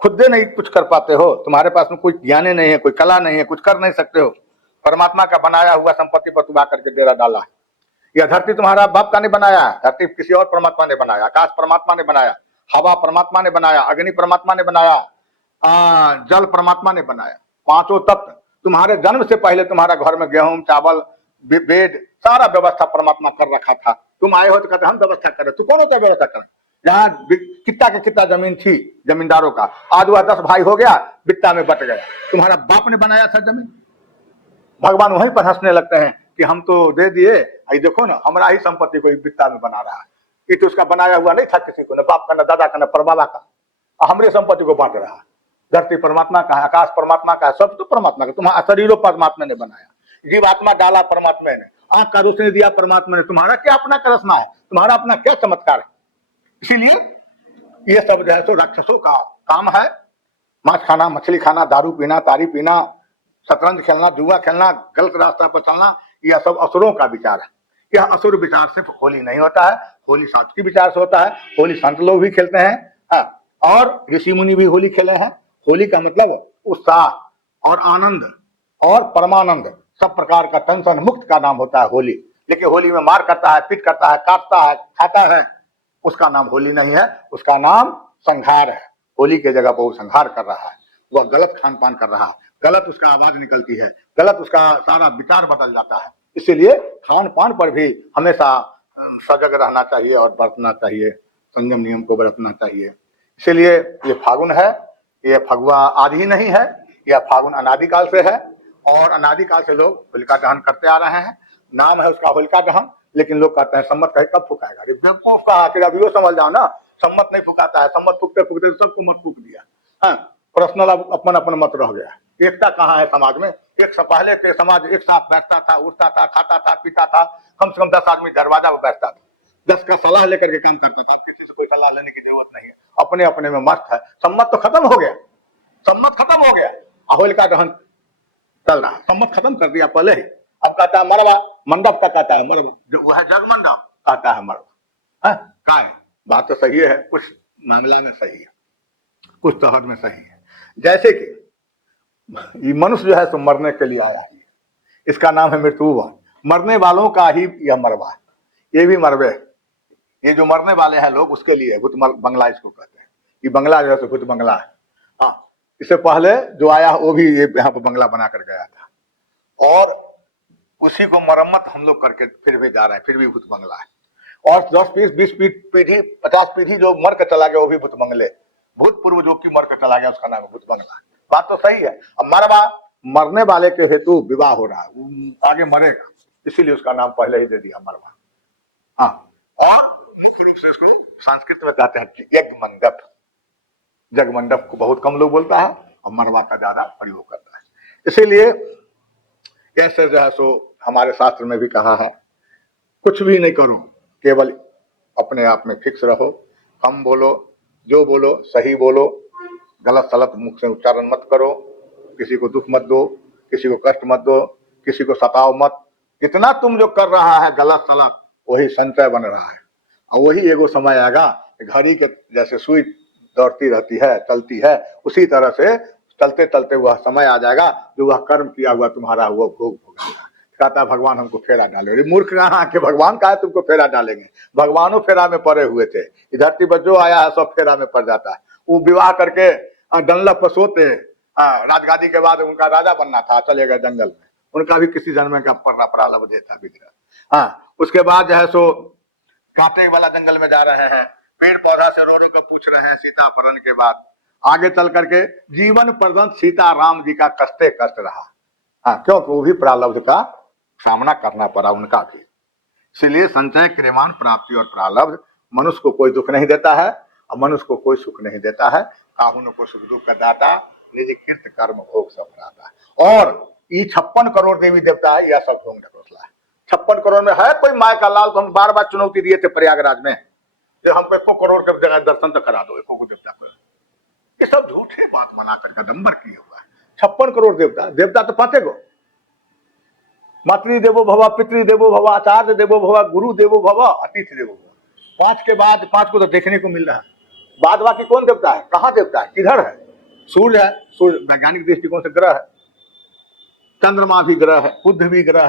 खुद नहीं कुछ कर पाते हो, तुम्हारे पास में कोई ज्ञान नहीं है, कोई कला नहीं है, कुछ कर नहीं सकते हो। परमात्मा का बनाया हुआ संपत्ति पर तुम आकर के डेरा डाला है। यह धरती तुम्हारा बाप का नहीं बनाया है, धरती किसी और परमात्मा ने बनाया, आकाश परमात्मा ने बनाया, हवा परमात्मा ने बनाया, अग्नि परमात्मा ने बनाया, जल परमात्मा ने बनाया, पांचों तत्व। तुम्हारे जन्म से पहले तुम्हारा घर में गेहूं चावल बेड सारा व्यवस्था परमात्मा कर रखा था। तुम आए हो तो कहते हम व्यवस्था कर रहे, तू कौन होता है व्यवस्था कर? यहाँ कितना के कितना जमीन थी जमींदारों का, आज वह 10 भाई हो गया, बित्ता में बट गया। तुम्हारा बाप ने बनाया था जमीन। भगवान वहीं पर हंसने लगते हैं कि हम तो दे दिए, देखो ना हमारा ही संपत्ति को बित्ता में बना रहा है। ये तो उसका बनाया हुआ नहीं था किसी को, न बाप का, न दादा का, न परबाबा का, हमारे संपत्ति को बांट रहा है। धरती परमात्मा का है, आकाश परमात्मा का है, सब तो परमात्मा का। तुम्हारा शरीरों परमात्मा ने बनाया, जीवात्मा डाला परमात्मा ने, आंख का रोशनी दिया परमात्मा ने। तुम्हारा क्या अपना करसना है, तुम्हारा अपना क्या चमत्कार है? इसीलिए ये सब जो है सो राक्षसों का काम है। मांस खाना, मछली खाना, दारू पीना, तारी पीना, शतरंज खेलना, जुआ खेलना, गलत रास्ता पर चलना, यह सब असुरों का विचार है। यह असुर विचार से होली नहीं होता है, होली शास्त्रीय विचार से होता है। होली संत लोग भी खेलते हैं, और ऋषि मुनि भी होली खेले हैं। होली का मतलब उत्साह और आनंद और परमानंद, सब प्रकार का टेंशन मुक्त का नाम होता है होली। लेकिन होली में मार करता है, पीट करता है, काटता है, खाता है, उसका नाम होली नहीं है, उसका नाम संहार है। होली के जगह पर वो संहार कर रहा है, वह गलत खान पान कर रहा है, गलत उसका आवाज निकलती है, गलत उसका सारा विचार बदल जाता है। इसीलिए खान पान पर भी हमेशा सजग रहना चाहिए और बरतना चाहिए, संयम नियम को बरतना चाहिए। इसीलिए ये फागुन है, ये फगुआ आज ही नहीं है, यह फागुन अनादिकाल से है, और अनादिकाल से लोग होलिका दहन करते आ रहे हैं। नाम है उसका होलिका दहन, लेकिन लोग कहते हैं सम्मत कहीं कब फुकाएगा? बेवकूफ कहा कि अभी वो समझ जाओ ना, सम्मत नहीं फुकाता है। सम्मत फूकते फूकते सबको मत फूक दिया, पर्सनल अपन अपन मत रह गया। एकता कहाँ है समाज में? एक से पहले के समाज एक साथ बैठता था, उठता था, खाता था, पीता था, कम से कम 10 आदमी दरवाजा पर बैठता था, 10 का सलाह लेकर के काम करता था। किसी से कोई सलाह लेने की जरूरत नहीं है, अपने अपने में मस्त है। सम्मत तो खत्म हो गया, सम्मत खत्म हो गया, होलिका दहन चल रहा है। सम्मत खत्म कर दिया पहले ही। अब कहता है मरवा, मंडप का कहता है मरवा, जो वह जग मंडप कहता है मरवा। काय बात तो सही है, कुछ मामला में सही है, कुछ तहद में सही है। जैसे कि ये मनुष्य जो है तो मरने के लिए आया है, इसका नाम है मृत्युवन। मरने वालों का ही यह मरवा है, ये भी मरवे। ये जो मरने वाले हैं लोग, उसके लिए भूत बंगला इसको कहते हैं। ये बंगला जो है तो भूत बंगला है। हाँ, इससे पहले जो आया वो भी ये यहाँ पर बंगला बना कर गया था, और उसी को मरम्मत हम लोग करके फिर भी जा रहे हैं, फिर भी भूत बंगला है। और 10 20 पीढ़ी 50 पीढ़ी जो मर कर चला गया वो भी भूत बंगले। भूतपूर्व जो कि मर कर चला गया उसका नाम है भूत बंगला। बात तो सही है। अब मरवा, मरने वाले के हेतु विवाह हो रहा है, आगे मरेगा, इसीलिए उसका नाम पहले ही दे दिया मरवा। हाँ, और मुख्य रूप से इसको संस्कृत में कहते हैं यज्ञ मंडप। जग मंडप को बहुत कम लोग बोलता है और मरवा का ज्यादा प्रयोग करता है। इसीलिए ऐसे जो है सो हमारे शास्त्र में भी कहा है, कुछ भी नहीं करो, केवल अपने आप में फिक्स रहो, कम बोलो, जो बोलो सही बोलो, गलत सलत मुख से उच्चारण मत करो, किसी को दुख मत दो, किसी को कष्ट मत दो, किसी को सताओ मत। जितना तुम जो कर रहा है गलत सलत, वही संचय बन रहा है, और वही एगो समय आएगा, घड़ी के जैसे सुई दौड़ती रहती है, चलती है, उसी तरह से चलते चलते वह समय आ जाएगा जो वह कर्म किया हुआ तुम्हारा हुआ भोग भोगेगा। कहता भगवान हमको फेरा डाले। मूर्ख कहाँ के भगवान का है तुमको फेरा डालेंगे? भगवानों फेरा में पड़े हुए थे, धरती पर जो आया है सब फेरा में पड़ जाता है। वो विवाह करके डनलप पर सोते, राजगादी के बाद उनका राजा बनना था, चले गए जंगल में, उनका भी किसी जन्म का प्रारब्ध था बिगड़ा। हाँ, उसके बाद जो है सो कांटे वाला जंगल में जा रहे हैं, पेड़ पौधा से रो रो कर पूछ रहे हैं सीता अपहरण के बाद। आगे चल करके जीवन पर्यंत सीता राम जी का कष्टे कष्ट रहा। हाँ, क्योंकि वो भी प्रारब्ध का सामना करना पड़ा उनका भी। इसलिए संचय, क्रियमाण, प्राप्ति और प्रारब्ध मनुष्य को कोई दुख नहीं देता है और मनुष्य को कोई सुख नहीं देता है। काहुन को सुख दुख का दाता, निज कृत कर्म भोग सब प्राता। और ये 56 करोड़ देवी देवता है, यह सब ढोंग ढकोसला है। 56 करोड़ में है कोई माय का लाल? तो हम बार बार चुनौती दिए थे प्रयागराज में, जो हमको 1 करोड़ के जगह दर्शन तो करा दो 1 देवता को। ये सब झूठे बात बना कर दंबर किए हुआ है। 56 करोड़ देवता, देवता तो 5 गो, मातृ देवो भव, पितृ देवो भव, आचार्य देवो भव, गुरु देवो भव, अतिथि देवो भव। 5 के बाद 5 को तो देखने को मिल रहा है, बाद बाकी कौन देवता है? कहाँ देवता है? किधर है? सूर्य है, सूर्य वैज्ञानिक दृष्टिकोण से ग्रह है, चंद्रमा भी ग्रह है, बुध भी ग्रह है।